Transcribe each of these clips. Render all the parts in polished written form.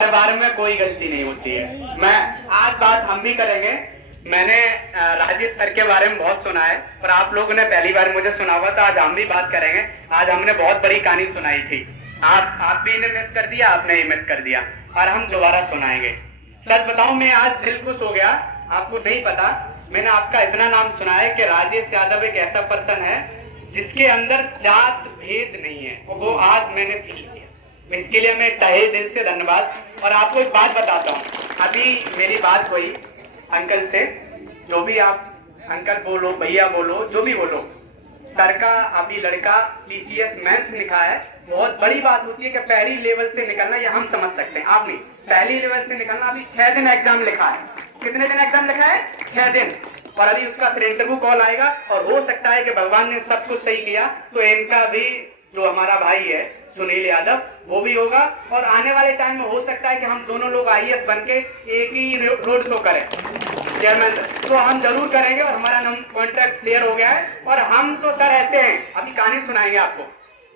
बारे में कोई गलती नहीं होती है। मैं आज बात हम भी करेंगे। मैंने राजेश सर के बारे में बहुत सुना है, पर आप लोगों ने पहली बार मुझे सुना हुआ, तो आज हम भी बात करेंगे। आज हमने बहुत बड़ी कहानी सुनाई थी, आप भी इन्हें मिस कर दिया, आपने ही मिस कर दिया, और हम दोबारा सुनाएंगे। सच बताऊं, मैं आज दिल खुश हो गया। आपको नहीं पता, मैंने आपका इतना नाम सुना है कि राजेश यादव एक ऐसा पर्सन है जिसके अंदर जात भेद नहीं है, वो आज मैंने फील किया। इसके लिए मैं तहे दिल से धन्यवाद। और आपको एक बात बताता हूँ, अभी मेरी बात हुई अंकल से, जो भी आप अंकल बोलो, भैया बोलो, जो भी बोलो, सर का अभी लड़का पीसीएस मेंस लिखा है। बहुत बड़ी बात होती है कि पहली लेवल से निकलना, ये हम समझ सकते हैं, आप नहीं। पहली लेवल से निकलना, अभी 6 दिन एग्जाम लिखा है। कितने दिन एग्जाम लिखा है? 6 दिन। और अभी उसका फिर इंटरव्यू कॉल आएगा, और हो सकता है कि भगवान ने सब कुछ सही किया तो इनका भी, जो हमारा भाई है सुनील यादव, वो भी होगा। और आने वाले टाइम में हो सकता है कि हम दोनों लोग आईएएस बन के एक ही रोड शो करें चेयरमैन, तो हम जरूर करेंगे। और हमारा कॉन्ट्रैक्ट क्लियर हो गया है। और हम तो सर ऐसे हैं, अभी कहानी सुनाएंगे आपको,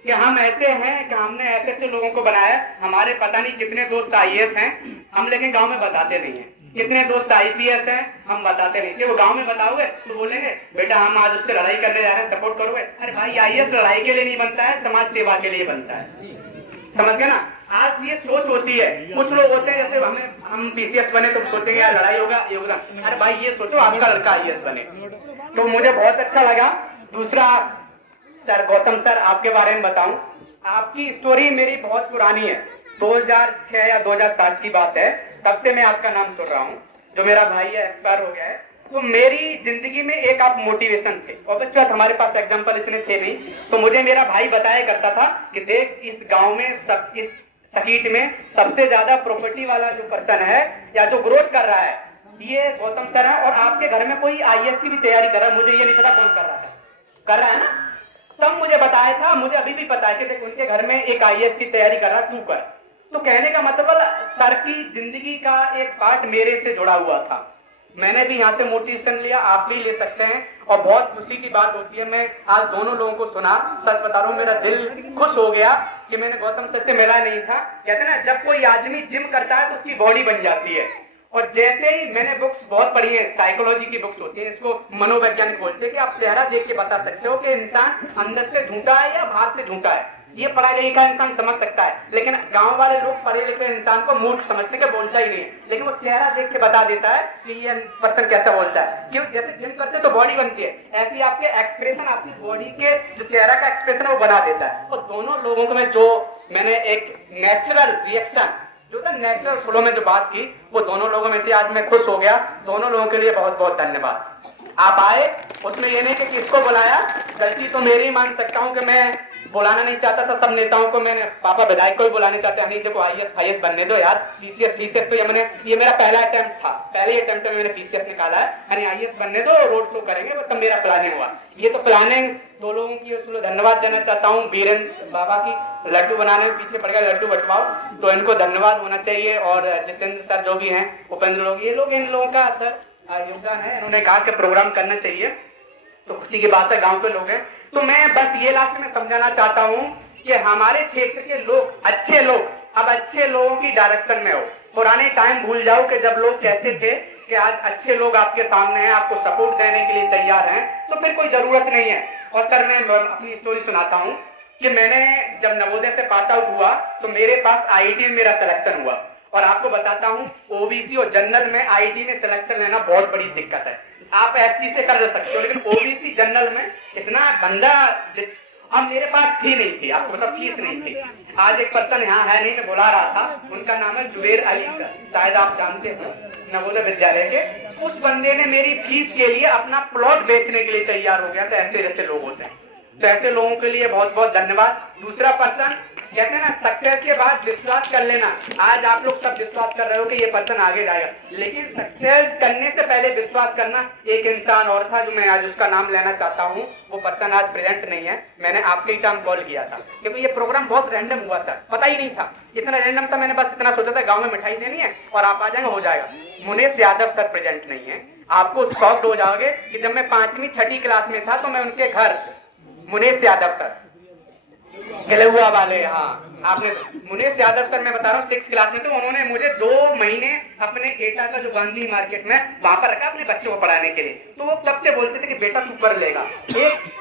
कि हम ऐसे हैं कि हमने ऐसे ऐसे लोगों को बनाया। हमारे पता नहीं कितने दोस्त आईएएस हैं हम, लेकिन गांव में बताते नहीं है। कितने दोस्त आईपीएस हैं हम बताते नहीं, कि वो गांव में बताओगे तो बोलेंगे बेटा हम आज उससे लड़ाई करने जा रहे हैं, सपोर्ट करोगे? अरे भाई, आईएएस लड़ाई के लिए नहीं बनता है, समाज सेवा के लिए बनता है। समझ गए ना? आज ये सोच होती है, कुछ लोग होते हैं जैसे हम पीसीएस बने तो सोचेंगे यार लड़ाई होगा, ये होगा। अरे भाई, ये सोचो आपका लड़का आईएएस बने, तो मुझे बहुत अच्छा लगा। दूसरा, सर गौतम सर, आपके बारे में बताऊं, आपकी स्टोरी मेरी बहुत पुरानी है। 2006 या 2007 की बात है, तब से मैं आपका नाम सुन रहा हूँ। जो मेरा भाई है एक्सपायर हो गया है, तो मेरी जिंदगी में एक आप मोटिवेशन थे। ऑब्वियसली हमारे पास एग्जांपल इतने थे नहीं, तो मुझे मेरा भाई बताया करता था कि देख, इस गांव में सब, इस सकीट में सबसे ज्यादा प्रॉपर्टी वाला जो पर्सन है या जो ग्रोथ कर रहा है, ये गौतम सर है। और आपके घर में कोई आईएएस की भी तैयारी कर रहा है, मुझे ये नहीं पता कौन कर रहा है, कर रहा है ना? तब मुझे बताया था, मुझे अभी भी पता है कि देख, उनके घर में एक आईएएस की तैयारी कर रहा है, तू कर। तो कहने का मतलब, सर की जिंदगी का एक पार्ट मेरे से जुड़ा हुआ था। मैंने भी यहाँ से मोटिवेशन लिया, आप भी ले सकते हैं। और बहुत खुशी की बात होती है, मैं आज दोनों लोगों को सुना, सच बता रहा हूँ, मेरा दिल खुश हो गया कि मैंने गौतम सर से मिला नहीं था। कहते ना, जब कोई आदमी जिम करता है तो उसकी बॉडी बन जाती है। और जैसे ही मैंने बुक्स बहुत पढ़ी है, साइकोलॉजी की बुक्स होती है, इसको मनोवैज्ञानिक बोलते हैं, कि आप चेहरा देख के बता सकते हो कि इंसान अंदर से झूठा है या बाहर से झूठा है। ये पढ़ा लिखा इंसान समझ सकता है, लेकिन गांव वाले लोग पढ़े लिखे इंसान को मूर्ख समझते के बोलता ही नहीं, लेकिन वो चेहरा देख के बता देता है कि ये पर्सन कैसा बोलता है। क्यों? जैसे जिम करते तो बॉडी बनती है, ऐसी आपके एक्सप्रेशन, आपकी बॉडी के जो चेहरा का एक्सप्रेशन है वो बना देता है। और दोनों लोगों को मैं, जो मैंने एक नेचुरल रिएक्शन, जो था नेचुरल फ्लो में जो बात की, वो दोनों लोगों में थी। आज मैं खुश हो गया। दोनों लोगों के लिए बहुत बहुत धन्यवाद। आप आए, उसमें ये नहीं कि किसको बुलाया, गलती तो मेरी मान सकता हूँ कि मैं बुलाना नहीं चाहता था सब नेताओं को। मैंने पापा विधायक को ही बुलाने चाहते हैं, नहीं देखो आईएएस बनने दो यार, पीसीएस तो ये मेरा पहला अटेम्प्ट था, पहले अटेम्प्ट में मैंने पीसीएस निकाला है, यानी आईएएस बनने दो, रोड शो करेंगे, वो सब मेरा प्लानिंग हुआ। ये तो प्लानिंग दो लोगों की, उसको धन्यवाद देना चाहता हूँ। वीरेंद्र बाबा की लड्डू बनाने में पीछे पड़ गया, लड्डू बंटवाओ, तो इनको धन्यवाद होना चाहिए। और जितेंद्र सर जो भी हैं, उपेंद्र लोग, ये लोग, इन लोगों का सर योगदान है। इन्होंने कहा कि प्रोग्राम करना चाहिए, तो खुशी की बात है, गांव के लोग हैं। तो मैं बस ये लास्ट में समझाना चाहता हूँ कि हमारे क्षेत्र के लोग, अच्छे लोग, अब अच्छे लोगों की डायरेक्शन में हो। पुराने टाइम भूल जाओ कि जब लोग कैसे थे, कि आज अच्छे लोग आपके सामने हैं, आपको सपोर्ट देने के लिए तैयार हैं, तो फिर कोई जरूरत नहीं है। और सर, मैं अपनी स्टोरी सुनाता हूँ कि मैंने जब नवोदय से पास आउट हुआ तो मेरे पास आईआईटी में मेरा सिलेक्शन हुआ। और आपको बताता हूँ, ओबीसी और जनरल में आईआईटी में सिलेक्शन लेना बहुत बड़ी दिक्कत है। आप एससी से कर सकते हो, लेकिन ओबीसी जनरल में इतना गंदा, अब मेरे पास फी नहीं थी, आपको मतलब फीस नहीं थी। आज एक पर्सन यहाँ है नहीं, मैं बुला रहा था, उनका नाम है जुबेर अली सर, शायद आप जानते हो, नवोदय विद्यालय के। उस बंदे ने मेरी फीस के लिए अपना प्लॉट बेचने के लिए तैयार हो गया। तो ऐसे ऐसे लोग होते हैं, तो ऐसे लोगों के लिए बहुत बहुत धन्यवाद। दूसरा पर्सन, कहते हैं ना, सक्सेस के बाद विश्वास कर लेना। आज आप लोग सब विश्वास कर रहे हो कि ये पर्सन आगे जाएगा, लेकिन सक्सेस करने से पहले विश्वास करना। एक इंसान और था, जो मैं आज उसका नाम लेना चाहता हूँ, वो पर्सन आज प्रेजेंट नहीं है। मैंने आपके ही टाइम कॉल किया था, क्योंकि ये प्रोग्राम बहुत रैंडम हुआ सर, पता ही नहीं था, इतना रैंडम था। मैंने बस इतना सोचा था गाँव में मिठाई देनी है और आप आ जाएंगे, हो जाएगा। मुनेश यादव सर प्रेजेंट नहीं है। आपको शॉक्ड हो जाओगे कि जब मैं 5वीं 6ठी क्लास में था, तो मैं उनके घर, मुनेश यादव सर, गिलुआ वाले, हाँ, आपने मुनीष यादव सर, मैं बता रहा हूँ 6 क्लास में, तो उन्होंने मुझे 2 महीने अपने एटा का जो गांधी मार्केट में वहां पर रखा अपने बच्चों को पढ़ाने के लिए। तो वो तब से बोलते थे कि बेटा तू कर लेगा।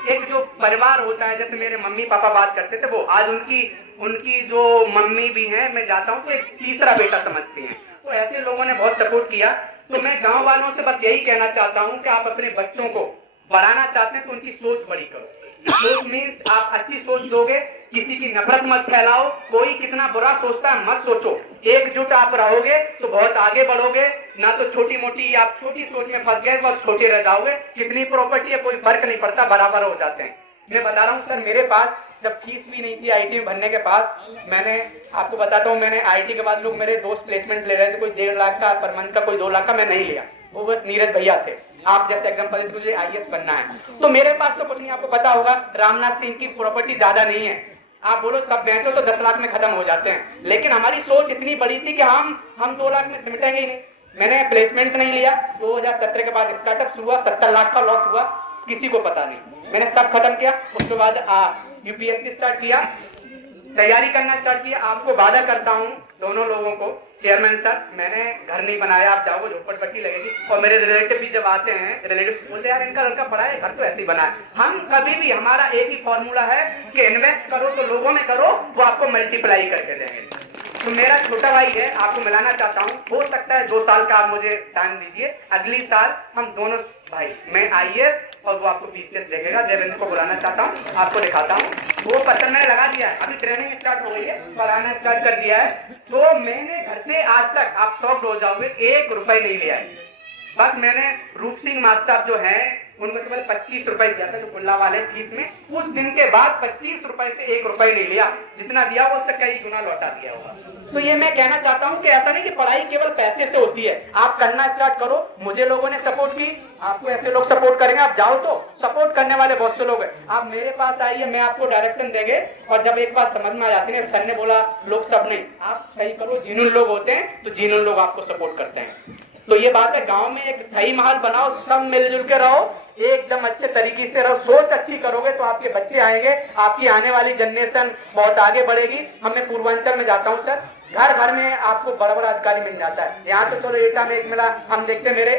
एक जो परिवार होता है, जैसे मेरे मम्मी पापा बात करते थे, वो आज उनकी जो मम्मी भी है, मैं जाता हूँ तो एक तीसरा बेटा समझती हैं। तो ऐसे लोगों ने बहुत सपोर्ट किया। तो मैं गाँव वालों से बस यही कहना चाहता हूँ कि आप अपने बच्चों को बढ़ाना चाहते हैं तो उनकी सोच बड़ी करो। सोच मीन्स आप अच्छी सोच दोगे, किसी की नफरत मत फैलाओ, कोई कितना बुरा सोचता है मत सोचो। एकजुट आप रहोगे तो बहुत आगे बढ़ोगे, ना तो छोटी मोटी आप छोटी सोच में फंस गए बहुत छोटे रह जाओगे। कितनी प्रॉपर्टी है कोई फर्क नहीं पड़ता, बराबर हो जाते हैं। मैं बता रहा हूँ सर, मेरे पास जब फीस भी नहीं थी आईटी में भरने के पास, मैंने आपको बताता हूँ, मैंने आईटी के बाद लोग मेरे दोस्त प्लेसमेंट ले रहे थे, कोई 1.5 लाख का पर मंथ का, कोई 2 लाख का, मैं नहीं लिया। वो बस नीरज भैया से, आप जैसे एग्जाम्पल तुझे आईएएस बनना है, तो मेरे पास तो कुछ नहीं। आपको पता होगा रामनाथ सिंह की प्रॉपर्टी ज्यादा नहीं है, आप बोलो सब बेचो तो 10 लाख में खत्म हो जाते हैं, लेकिन हमारी सोच इतनी बड़ी थी कि हम 2 लाख में सिमटेंगे ही नहीं। मैंने प्लेसमेंट नहीं लिया, 2017 के बाद स्टार्टअप हुआ, 70 लाख का लॉस हुआ, किसी को पता नहीं, मैंने सब खत्म किया। उसके बाद यूपीएससी स्टार्ट किया, तैयारी करना स्टार्ट किया। आपको वादा करता हूँ दोनों लोगों को, चेयरमैन सर, मैंने घर नहीं बनाया, आप जाओगे झोपड़पट्टी लगेगी। और मेरे रिलेटिव भी जब आते हैं, रिलेटिव बोलते यार इनका लड़का पढ़ा है, घर तो ऐसे ही बना है। हम कभी भी, हमारा एक ही फॉर्मूला है कि इन्वेस्ट करो तो लोगों में करो, वो आपको मल्टीप्लाई करके देंगे। तो मेरा छोटा भाई है, आपको मिलाना चाहता हूँ, हो सकता है 2 साल का आप मुझे टाइम दीजिए, अगली साल हम दोनों भाई, मैं आईएएस और वो आपको पीसीएस देखेगा। देवेंद्र को बुलाना चाहता हूँ, आपको दिखाता हूँ। वो पसंद मैंने लगा दिया है, अभी ट्रेनिंग स्टार्ट हो गई है, पढ़ाना स्टार्ट कर दिया है। तो मैंने घर से आज तक, आप शॉक्ड हो जाओगे, 1 रुपए नहीं लिया है। बस मैंने रूप सिंह मास्टर साहब जो है उनको केवल 25 रुपए दिया था, जो गुल्ला वाले फीस में। उस दिन के बाद 25 रुपए से 1 रुपए नहीं लिया, जितना दिया वो उससे कई गुना लौटा दिया होगा। तो ये मैं कहना चाहता हूँ कि ऐसा नहीं कि पढ़ाई केवल पैसे से होती है, आप करना स्टार्ट करो। मुझे लोगों ने सपोर्ट की, आपको ऐसे लोग सपोर्ट करेंगे, आप जाओ तो सपोर्ट करने वाले बहुत से लोग हैं। आप मेरे पास आइए, मैं आपको डायरेक्शन देंगे, और जब एक बात समझ में आ जाती है, सर ने बोला लोग सब नहीं, आप सही करो, जिन्होंने लोग होते हैं तो जिन्होंने लोग आपको सपोर्ट करते हैं। तो ये बात है, गांव में एक सही माहौल बनाओ, सब मिलजुल के रहो, एकदम अच्छे तरीके से रहो। सोच अच्छी करोगे तो आपके बच्चे आएंगे, आपकी आने वाली जनरेशन बहुत आगे बढ़ेगी। मैं पूर्वांचल में जाता हूँ सर, घर घर में आपको बड़ा बड़ा अधिकारी मिल जाता है। यहाँ तो चलो एटा में एक मिला, हम देखते मेरे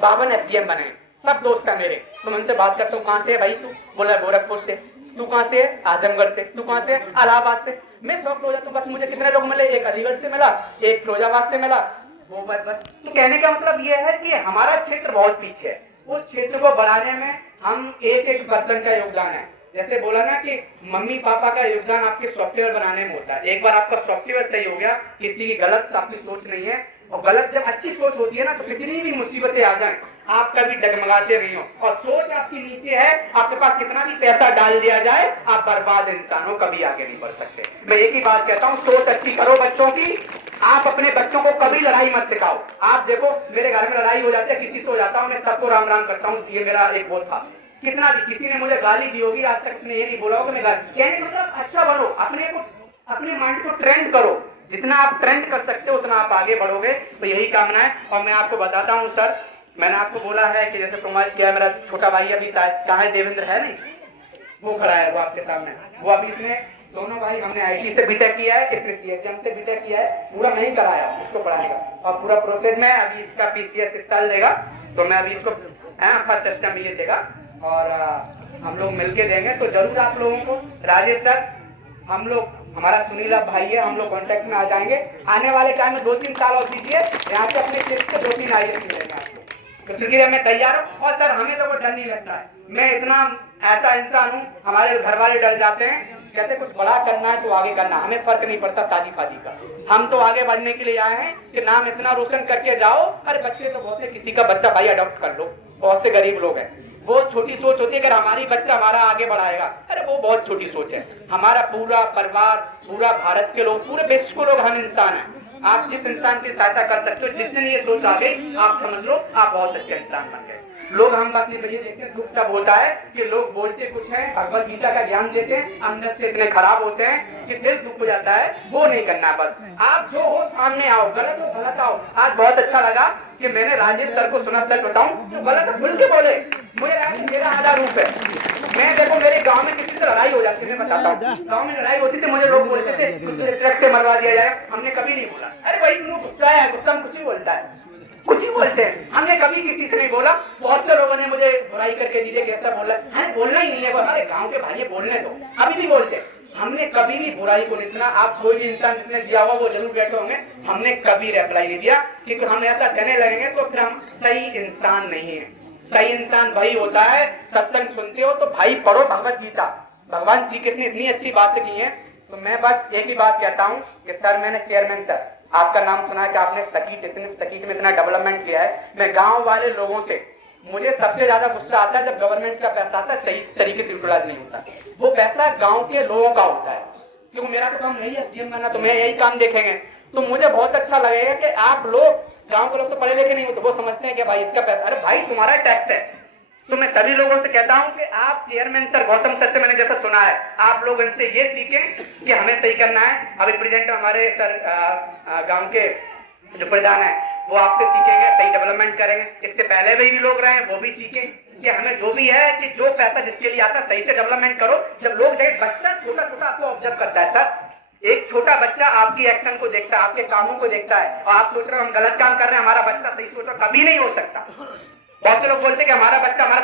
52 एसडीएम बने, सब दोस्त है मेरे। तो मैं उनसे बात करता हूँ, कहाँ से है भाई तू? बोला गोरखपुर से। तू कहाँ से है? आजमगढ़ से। तू कहाँ से? इलाहाबाद से। मैं शौक हो जाता हूँ, बस मुझे कितने लोग मिले, एक अलीगढ़ से मिला, एक फिरोजाबाद से मिला, वो बस। तो कहने का मतलब ये है कि हमारा क्षेत्र बहुत पीछे है, उस क्षेत्र को बढ़ाने में हम 1% का योगदान है। जैसे बोला ना कि मम्मी पापा का योगदान आपके सॉफ्टवेयर बनाने में होता है। एक बार आपका सॉफ्टवेयर सही हो गया, किसी की गलत आपकी सोच नहीं है, और गलत जब अच्छी सोच होती है ना, तो कितनी भी मुसीबतें आ जाएं आप कभी डगमगाते नहीं हो। और सोच आपकी नीचे है, आपके पास कितना भी पैसा डाल दिया जाए, आप बर्बाद इंसान हो, कभी आगे नहीं बढ़ सकते। मैं एक ही बात कहता हूँ, सोच अच्छी करो बच्चों की। आप अपने बच्चों को कभी लड़ाई मत सिखाओ। आप देखो मेरे घर में लड़ाई हो जाती है, किसी से हो जाता हूँ, मैं सबको राम राम करता हूँ। ये मेरा एक वो था, कितना भी किसी ने मुझे गाली दी होगी, आज तक किसी ने ये नहीं बोला होगा मैं गाली। कहने मतलब अच्छा बनो, अपने माइंड को ट्रेंड करो, जितना आप ट्रेंड कर सकते हो उतना आप आगे बढ़ोगे। तो यही कामना है। और मैं आपको बताता हूँ सर, मैंने आपको बोला है कि जैसे प्रोमाइज किया, मेरा छोटा भाई अभी शायद चाहे देवेंद्र है नहीं, वो खड़ा है वो आपके सामने, वो अभी इसने दोनों भाई, हमने आईटी से बीटेक किया है, इसने सीएचएम से बीटेक किया है, पूरा नहीं कराया उसको पढ़ाने का, और पूरा प्रोसेस में अभी इसका पीसीएस इस साल देगा। तो मैं अभी इसको फर्स्ट सिस्टम ये देगा, और हम लोग मिलके देंगे। तो जरूर आप लोगों को राजेश सर, हम लोग, हमारा सुनीला भाई है, हम लोग कांटेक्ट में आ जाएंगे। आने वाले टाइम में 2-3 साल और दीजिए, यहाँ से अपने क्षेत्र से 2-3 आईएएस मिलेंगे आपको। तो क्योंकि मैं तैयार हूँ, और सर हमें तो वो डर नहीं लगता है। मैं इतना ऐसा इंसान हूँ, हमारे घर वाले डर जाते हैं, कहते कुछ बड़ा करना है तो आगे करना, हमें फर्क नहीं पड़ता शादी फादी का, हम तो आगे बढ़ने के लिए आए हैं कि नाम इतना रोशन करके जाओ। अरे बच्चे तो बहुत है, किसी का बच्चा भाई अडॉप्ट कर लो, बहुत से गरीब लोग हैं। वो छोटी सोच होती है कि हमारी बच्चा हमारा आगे बढ़ाएगा, अरे वो बहुत छोटी सोच है। हमारा पूरा परिवार, पूरा भारत के लोग, पूरे विश्व के लोग हम इंसान हैं। आप जिस इंसान की सहायता कर सकते हो, जिस दिन ये सोच आ गई, आप समझ लो आप बहुत अच्छे इंसान बन गए। लोग हम बस ये देखते हैं, दुख तब होता है कि लोग बोलते कुछ हैं, भगवत गीता का ज्ञान देते हैं, अंदर से इतने खराब होते हैं कि दिल दुख हो जाता है। वो नहीं करना, बस आप जो हो सामने आओ, गलत हो गलत आओ। आज बहुत अच्छा लगा कि मैंने राजेश सर को सुना, सच बताऊं, गलत खुल के बोले, मुझे मेरा आधा रूप है, मैं देखो मेरे गांव में किसी से लड़ाई हो जाती है, मैं बताता हूँ, गांव में लड़ाई होती थी, मुझे लोग बोलते थे तुझे ट्रक से मरवा दिया जाए, हमने कभी नहीं बोला। अरे भाई तुम गुस्सा है, गुस्सा में कुछ ही बोलता है, कुछ ही बोलते हैं, हमने कभी किसी से नहीं बोला। बहुत से लोगों ने मुझे बुराई करके दीजिए कैसा बोल रहा है, बोलना ही नहीं है, हमारे गाँव के भाई बोलने दो, अभी भी बोलते। हमने कभी भी बुराई को नहीं सुना। आप कोई भी इंसान जिसने दिया हुआ वो जरूर बैठे होंगे, हमने कभी रिप्लाई नहीं दिया, क्योंकि हम ऐसा कहने लगेंगे तो फिर हम सही इंसान नहीं है। सही इंसान वही होता है, सत्संग सुनते हो तो भाई पढ़ो भगवत गीता, भगवान श्री कृष्ण ने इतनी अच्छी बातें की हैं। तो मैं बस एक ही बात कहता हूँ कि सर, मैंने चेयरमैन सर आपका नाम सुना है कि आपने सकीट में इतना डेवलपमेंट किया है। मैं गाँव वाले लोगों से, मुझे सबसे ज्यादा गुस्सा आता है जब गवर्नमेंट का पैसा आता है सही तरीके से यूटिलाइज नहीं होता, वो पैसा गांव के लोगों का होता है। क्योंकि मेरा तो काम नहीं है एसडीएम बनना, तो मैं यही काम देखेंगे, तो मुझे बहुत अच्छा लगेगा कि आप लोग, गांव के लोग तो पढ़े लिखे नहीं होते, वो समझते हैं कि भाई इसका पैसा, अरे भाई तुम्हारा टैक्स है। तो मैं सभी लोगों से कहता हूं कि आप चेयरमैन सर गौतम सर से मैंने जैसा सुना है, आप लोग इनसे ये सीखें कि हमें सही करना है। अभी प्रेजेंट हमारे सर गांव के जो प्रधान है वो आपसे सीखेंगे, सही डेवलपमेंट करेंगे। इससे पहले भी लोग रहे वो भी सीखें कि हमें जो भी है कि जो पैसा जिसके लिए आता है सही से डेवलपमेंट करो। जब लोग देखें, बच्चा छोटा छोटा आपको ऑब्जर्व करता है सर, एक छोटा बच्चा आपकी एक्शन को देखता है, आपके कामों को देखता है, और आप सोच रहे हो हम गलत काम कर रहे हैं, हमारा बच्चा सही सोच रहा, कभी नहीं हो सकता। बहुत से लोग बोलते हैं कि हमारा बच्चा हमारा